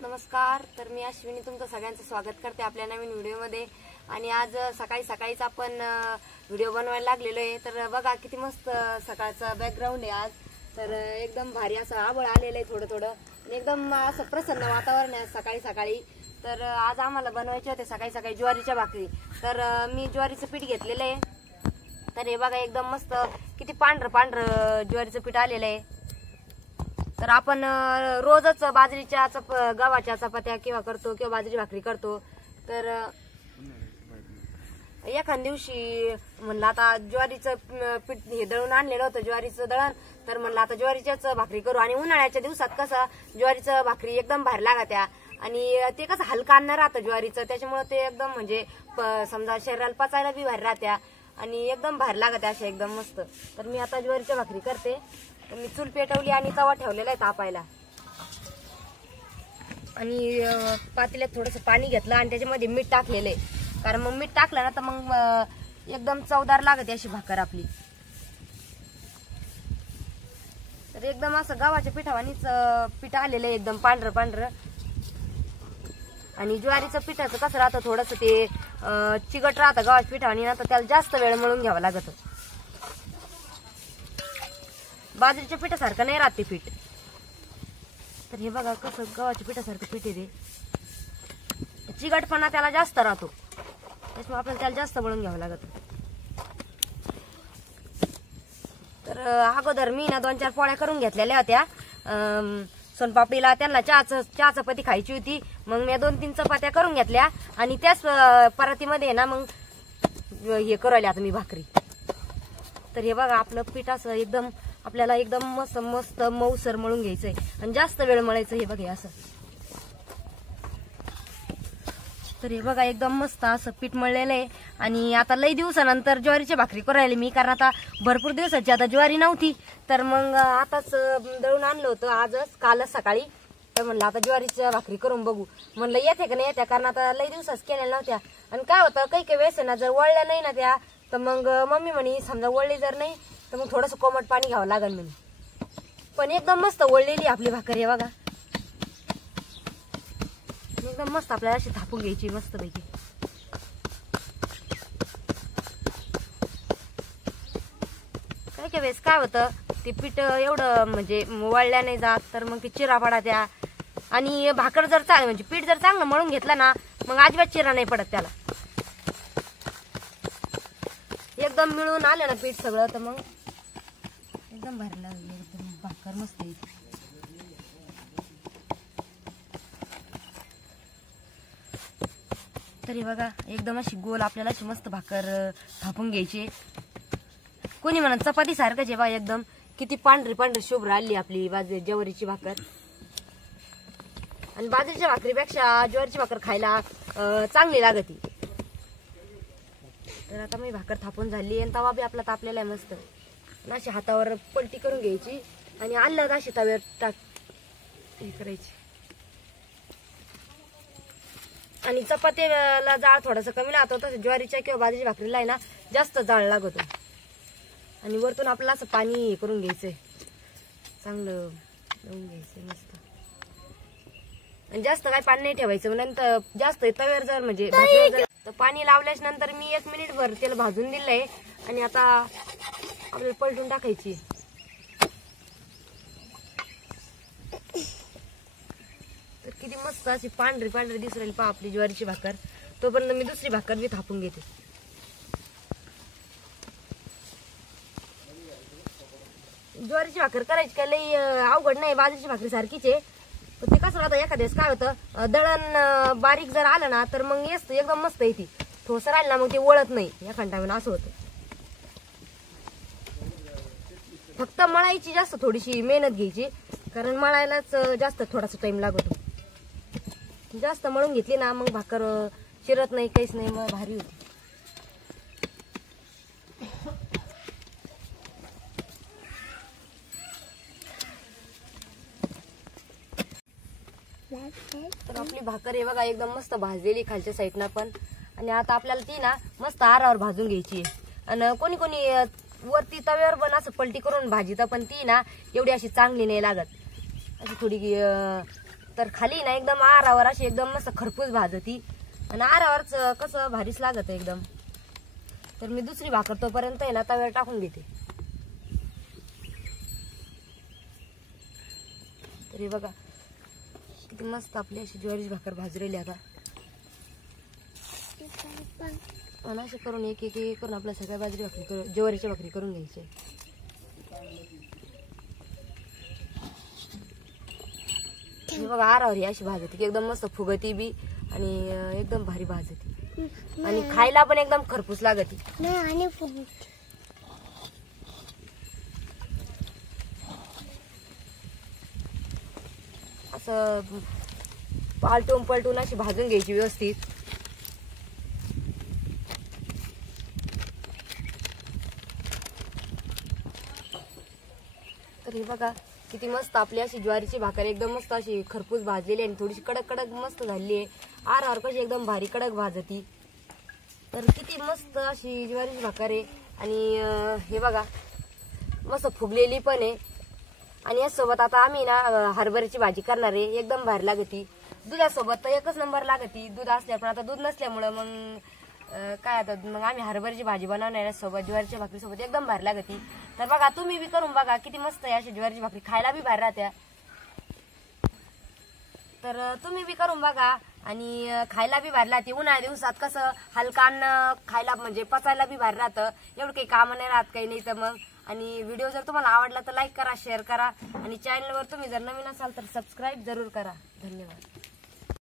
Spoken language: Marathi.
नमस्कार. तर मी अश्विनी तुमचं सगळ्यांचं स्वागत करते आपल्या नवीन व्हिडिओमध्ये. आणि आज सकाळीच आपण व्हिडिओ बनवायला लागलेलो आहे. तर बघा किती मस्त सकाळचा बॅकग्राऊंड आहे आज. तर एकदम भारी असं आभाळ आलेलं आहे थोडं थोडं, एकदम असं प्रसन्न वातावरण आहे सकाळी. तर आज आम्हाला बनवायचे होते सकाळी ज्वारीच्या भाकरी. तर मी ज्वारीचं पीठ घेतलेलं आहे. तर हे बघा एकदम मस्त किती पांढरं ज्वारीचं पीठ आलेलं आहे. तर आपण रोजच बाजरीच्या गव्हाच्या चपात्या किंवा बाजरी भाकरी करतो. तर एखाद दिवशी म्हणलं आता ज्वारीचं पीठ हे दळून आणलेलं होतं, ज्वारीचं दळण. तर म्हणलं आता ज्वारीच्याच भाकरी करू. आणि उन्हाळ्याच्या दिवसात कसं ज्वारीचं भाकरी एकदम भारी लागत्या. आणि ते कसं हलका अन्न राहतं ज्वारीचं, त्याच्यामुळे ते एकदम म्हणजे समजा शरीराला पचायला बी भारी राहत्या आणि एकदम भारी लागत्या अशा एकदम मस्त. तर मी आता ज्वारीच्या भाकरी करते. तर मी चूल पेटवली आणि तवा ठेवलेला आहे तापायला. आणि पातेल्यात थोडंसं पाणी घेतलं आणि त्याच्यामध्ये मीठ टाकलेलं आहे. कारण मग मीठ टाकलं ना तर मग एकदम चवदार लागते अशी भाकर आपली. तर एकदम असं गव्हाच्या पिठावानीच पीठ आलेलं आहे, एकदम पांढरं. आणि ज्वारीचं पिठाचं कसं राहतं थोडंसं ते चिकट राहतं गव्हाच्या पिठावानी ना, तर त्याला जास्त वेळ मळून घ्यावं लागतं. बाजरीच्या पिठासारखं नाही राहते पीठ. तर हे बघा कसं गव्हाच्या पिठासारखं पीठ आहे ते. चिकटपणा त्याला जास्त राहतो, त्याच्यामुळे आपल्याला त्याला जास्त मळून घ्यावं लागतं. तर अगोदर मी ना 2-4 पोळ्या करून घेतलेल्या होत्या सोनपापडीला. त्यांना चहा चपाती खायची होती. मग मी 2-3 चपात्या करून घेतल्या आणि त्याच परातीमध्ये ना मग हे करायला आता मी भाकरी. तर हे बघा आपलं पीठ असं एकदम आपल्याला एकदम मस्त मऊसर मळून घ्यायचंय आणि जास्त वेळ मळायचं. हे बघा असं. तर हे बघा एकदम मस्त असं पीठ मळलेलं आहे. आणि आता लई दिवसानंतर ज्वारीची भाकरी करायला मी, कारण आता भरपूर दिवसाची आता ज्वारी नव्हती. तर मग आताच दळून आणलं होतं कालच सकाळी. तर म्हणलं आता ज्वारीच्या भाकरी करून बघू. म्हणलं येते का नाही येत्या, कारण आता लई दिवसाच केलेल्या नव्हत्या. आणि काय होतं काही वेळेस ना जर वळल्या नाही ना त्या, तर मग मम्मी म्हणे समजा वळली जर नाही तर मग थोडंसं कोमट पाणी घ्यावं लागेल म्हणे. पण एकदम मस्त वळलेली आपली भाकर आहे बघा. एकदम मस्त आपल्याला अशी थापून घ्यायची मस्त पैकी. काही वेळेस काय होतं ते पीठ एवढं म्हणजे वळल्या नाही जात, तर मग ती चिरा पडत्या. आणि भाकर जर म्हणजे पीठ जर चांगलं मळून घेतलं ना मग अजिबात चिरा नाही पडत त्याला. एकदम मिळून आलं ना पीठ सगळं तर मग एकदम भारी लागली एकदम भाकर मस्त येते. तरी बघा एकदम अशी गोल आपल्याला अशी मस्त भाकर थापून घ्यायची. कोणी म्हणत चपाती सारखंच आहे बा, एकदम किती पांढरी शुभ्र आली आपली ज्वारीची भाकर. आणि बाजरीच्या भाकरीपेक्षा ज्वारीची भाकर खायला चांगली लागती. तर आता मी भाकर थापून झाली आणि तवा बी आपला तापलेला आहे मस्त. अशी हातावर पलटी करून घ्यायची आणि आलं अशी तव्यावर हे करायची. आणि चपातीला जाळ थोडासा कमी लागतो, तसं ज्वारीच्या किंवा बाजरीच्या भाकरीला आहे ना जास्त जाळ लागतो. आणि वरतून आपल्याला असं पाणी हे करून घ्यायचंय, चांगलं लावून घ्यायचंय मस्त. आणि जास्त काय पाणी नाही ठेवायचं. नंतर जास्त तव्यावर जर म्हणजे तर पाणी लावल्याच नंतर मी 1 मिनिटभर त्याला भाजून दिलंय. आणि आता आपल्याला पलटून टाकायची. तर किती मस्त अशी पांढरी दिसू राहिली पहा आपली ज्वारीची भाकर. तोपर्यंत मी दुसरी भाकर बी थापून घेते. ज्वारीची भाकर करायची काय लई अवघड नाही, बाजरीची भाकरी सारखीच आहे. पण ते कसं राहतं एखाद्यास काय होतं दळण बारीक जर आलं ना तर मग एकदम मस्त येते. ठोसर राहिलं ना मग ते वळत नाही एखाद्या टायमाला असं होतं. फक्त मळायची जास्त थोडीशी मेहनत घ्यायची, कारण मळायलाच जास्त थोडासा टाइम लागतो. जास्त मळून घेतली ना मग भाकर चिरत नाही काहीच नाही, मग भारी होती. तर आपली भाकर आहे बघा एकदम मस्त भाजलेली खालच्या साईडनं पण. आणि आता आपल्याला ती ना मस्त आरावर भाजून घ्यायची आहे. आणि कोणी कोणी वरती तव्यावर पण असं पलटी करून भाजीत, पण ती ना एवढी अशी चांगली नाही लागत, अशी थोडी तर खाली ना एकदम आरावर अशी एकदम मस्त खरपूस भाजती आणि आरावरच कसं भारीच लागत एकदम. तर मी दुसरी भाकर तोपर्यंत आहे ना तव्यावर टाकून घेते. तरी बघा किती मस्त आपली अशी ज्वारीची भाकर भाजलेली आता. आणि असे करून एक एक एक करून आपल्या सगळ्या बाजरी भाकरी ज्वारीची भाकरी करून घ्यायची. हे बघा आरावर ही अशी भाजती एकदम मस्त फुगती बी आणि एकदम भारी भाजती आणि खायला पण एकदम खरपूस लागती. असं पालटून पलटून अशी भाजून घ्यायची व्यवस्थित. तर हे बघा किती मस्त आपली अशी ज्वारीची भाकर एकदम मस्त अशी खरपूस भाजलेली आणि थोडीशी कडक कडक मस्त झाली आहे. आर कशी एकदम भारी कडक भाजती. तर किती मस्त अशी ज्वारीची भाकर आहे आणि हे बघा मस्त फुगलेली पण आहे. आणि यासोबत आता आम्ही ना हरभऱ्याची भाजी करणार आहे, एकदम भारी लागती. दुधासोबत तर एकच नंबर लागती. दूध असल्या पण आता दूध नसल्यामुळं मग काय आता मग आम्ही हरभऱ्याची भाजी बनवणार सोबत ज्वारीच्या भाकरी सोबत एकदम भारी लागती. तर बघा तुम्ही बी करून बघा किती मस्त आहे अशी ज्वारीची भाकरी, खायला बी भारी राहत्या. तर तुम्ही बी करून बघा आणि खायला बी भारी राहते. उन्हाळ्या दिवसात कसं हलका अन्न खायला म्हणजे पचायला बी भारी राहतं, एवढं काही काम नाही राहत काही नाही. तर मग आणि व्हिडिओ जर तुम्हाला आवडला तर लाईक करा, शेअर करा आणि चॅनलवर तुम्ही जर नवीन असाल तर सबस्क्राईब जरूर करा. धन्यवाद.